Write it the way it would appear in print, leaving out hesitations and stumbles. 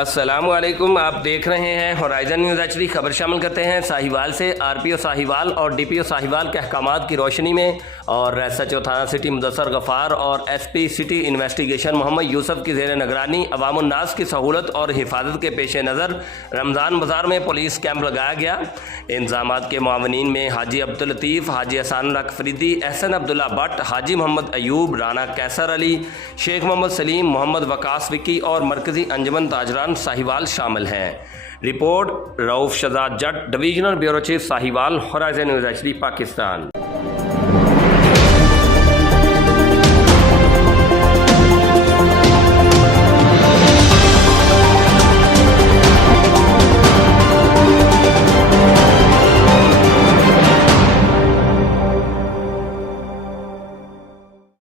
अस्सलामुअलैकुम, आप देख रहे हैं होराइजन न्यूज़ एचडी। खबर शामिल करते हैं साहिवाल से। आरपीओ साहिवाल और डीपीओ साहिवाल के अहकामात की रोशनी में और एसएचओ थाना सिटी मुदस्सर गफ़ार और SP city investigation Mohammad Yusuf की ज़ेर निगरानी अवामुन्नास की सहूलत और हिफाजत के पेश नज़र रमज़ान बाज़ार में पुलिस कैंप लगाया गया। इंतज़ामात के मुआवनीन में हाजी अब्दुल लतीफ़, हाजी अहसान अफरीदी, एहसन अब्दुल्ला भट्ट, हाजी मोहम्मद अयूब, राना कैसर अली, शेख मोहम्मद सलीम, मोहम्मद वकास विकी और मरकज़ी अंजुमन ताजरान साहिवाल शामिल हैं। Report Rauf Shahzad Jatt, divisional bureau chief Sahiwal, horizon news HD, Pakistan.